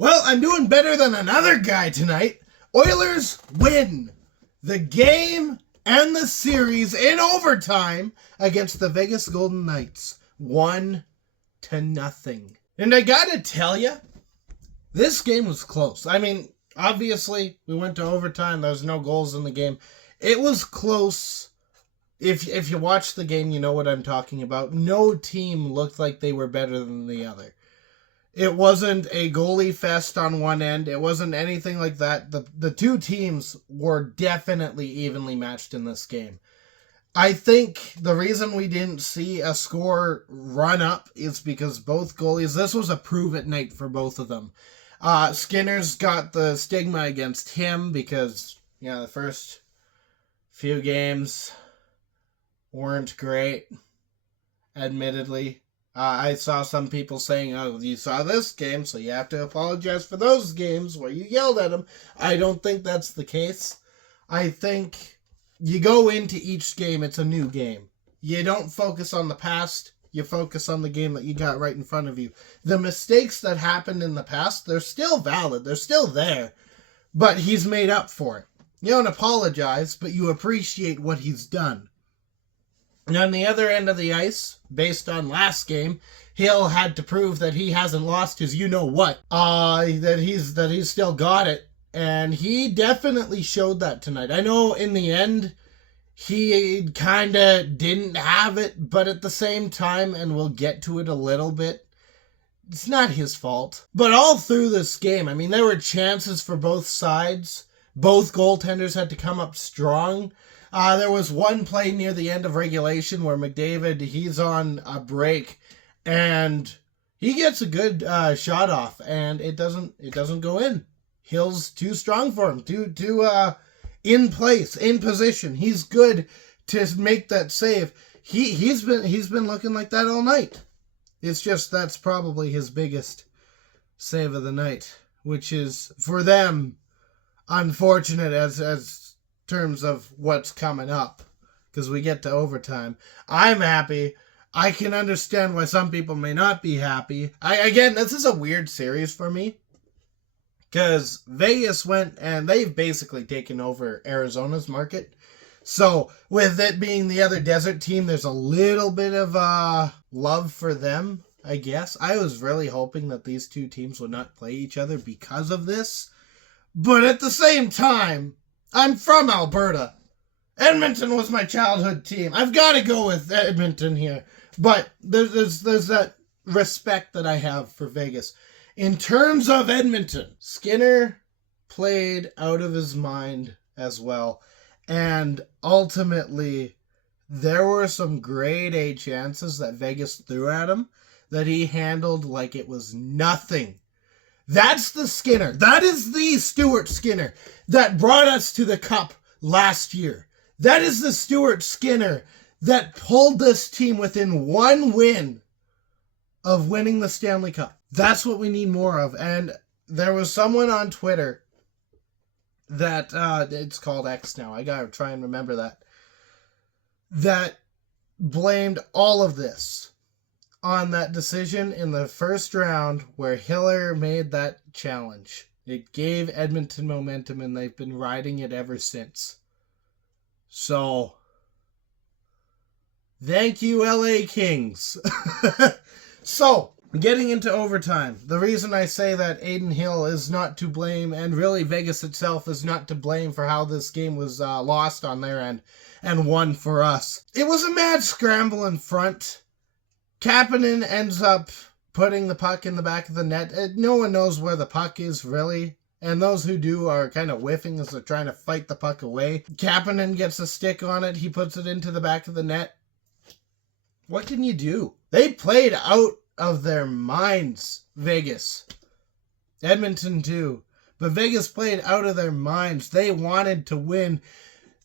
Well, I'm doing better than another guy tonight. Oilers win the game and the series in overtime against the Vegas Golden Knights. 1-0. And I gotta tell you, this game was close. I mean, obviously, we went to overtime. There was no goals in the game. It was close. If you watch the game, you know what I'm talking about. No team looked like they were better than the other. It wasn't a goalie fest on one end. It wasn't anything like that. The two teams were definitely evenly matched in this game. I think the reason we didn't see a score run up is because both goalies, this was a prove-it night for both of them. Skinner's got the stigma against him because, the first few games weren't great, admittedly. I saw some people saying, oh, you saw this game, so you have to apologize for those games where you yelled at him. I don't think that's the case. I think you go into each game, it's a new game. You don't focus on the past, you focus on the game that you got right in front of you. The mistakes that happened in the past, they're still valid, they're still there, but he's made up for it. You don't apologize, but you appreciate what he's done. And on the other end of the ice, based on last game, Hill had to prove that he hasn't lost his you-know-what. That he's still got it. And he definitely showed that tonight. I know in the end, he kind of didn't have it, but at the same time, and we'll get to it a little bit, it's not his fault. But all through this game, I mean, there were chances for both sides. Both goaltenders had to come up strong. There was one play near the end of regulation where McDavid, he's on a break, and he gets a good shot off, and it doesn't go in. Hill's too strong for him, too in place, in position. He's good to make that save. He's been looking like that all night. It's just that's probably his biggest save of the night, which is for them unfortunate as terms of what's coming up, because we get to overtime. I'm happy. I can understand why some people may not be happy. Again, this is a weird series for me, because Vegas went and they've basically taken over Arizona's market. So with it being the other desert team, there's a little bit of love for them, I guess. I was really hoping that these two teams would not play each other because of this. But at the same time, I'm from Alberta. Edmonton was my childhood team. I've got to go with Edmonton here. But there's that respect that I have for Vegas. In terms of Edmonton, Skinner played out of his mind as well. And ultimately, there were some grade A chances that Vegas threw at him that he handled like it was nothing. That's the Skinner. That is the Stuart Skinner that brought us to the Cup last year. That is the Stuart Skinner that pulled this team within one win of winning the Stanley Cup. That's what we need more of. And there was someone on Twitter that, it's called X now, I gotta try and remember that blamed all of this on that decision in the first round where Hiller made that challenge. It gave Edmonton momentum, and they've been riding it ever since. So, thank you, LA Kings. So, getting into overtime. The reason I say that Adin Hill is not to blame, and really Vegas itself is not to blame for how this game was lost on their end and won for us. It was a mad scramble in front. Kapanen ends up putting the puck in the back of the net. No one knows where the puck is, really. And those who do are kind of whiffing as they're trying to fight the puck away. Kapanen gets a stick on it. He puts it into the back of the net. What can you do? They played out of their minds, Vegas. Edmonton too. But Vegas played out of their minds. They wanted to win.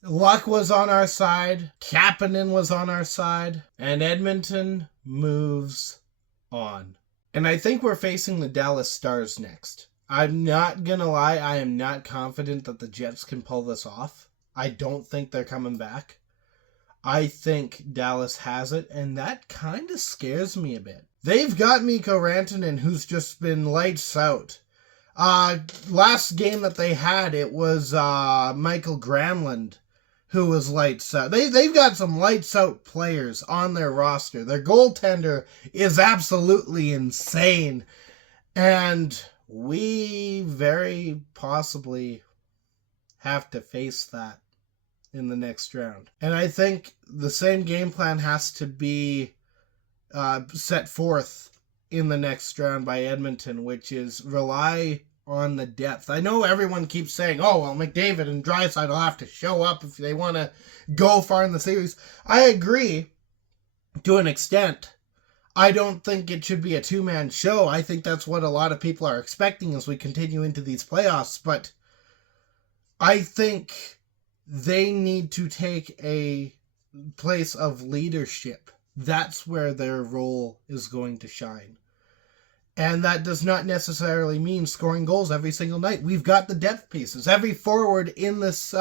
Luck was on our side. Kapanen was on our side. And Edmonton moves on. And I think we're facing the Dallas Stars next. I'm not going to lie. I am not confident that the Jets can pull this off. I don't think they're coming back. I think Dallas has it, and that kind of scares me a bit. They've got Mikko Rantanen, who's just been lights out. Last game that they had, it was Michael Granlund who was lights out. They've got some lights out players on their roster. Their goaltender is absolutely insane. And we very possibly have to face that in the next round. And I think the same game plan has to be set forth in the next round by Edmonton, which is rely on the depth. I know everyone keeps saying, oh, well, McDavid and Draisaitl will have to show up if they want to go far in the series. I agree to an extent. I don't think it should be a two-man show. I think that's what a lot of people are expecting as we continue into these playoffs. But I think they need to take a place of leadership. That's where their role is going to shine. And that does not necessarily mean scoring goals every single night. We've got the depth pieces. Every forward in this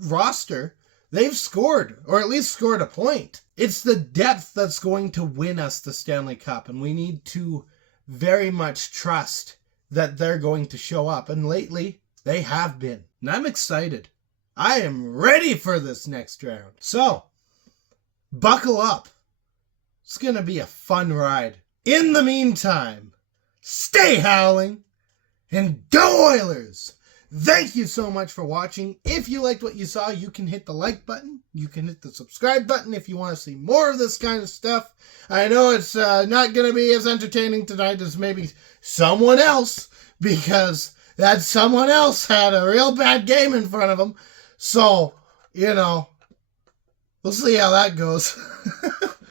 roster, they've scored, or at least scored a point. It's the depth that's going to win us the Stanley Cup, and we need to very much trust that they're going to show up. And lately, they have been. And I'm excited. I am ready for this next round. So, buckle up. It's going to be a fun ride. In the meantime, stay howling and go Oilers! Thank you so much for watching. If you liked what you saw, you can hit the like button. You can hit the subscribe button if you want to see more of this kind of stuff. I know it's not going to be as entertaining tonight as maybe someone else, because that someone else had a real bad game in front of them. So, we'll see how that goes.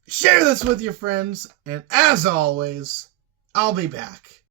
Share this with your friends, and as always, I'll be back.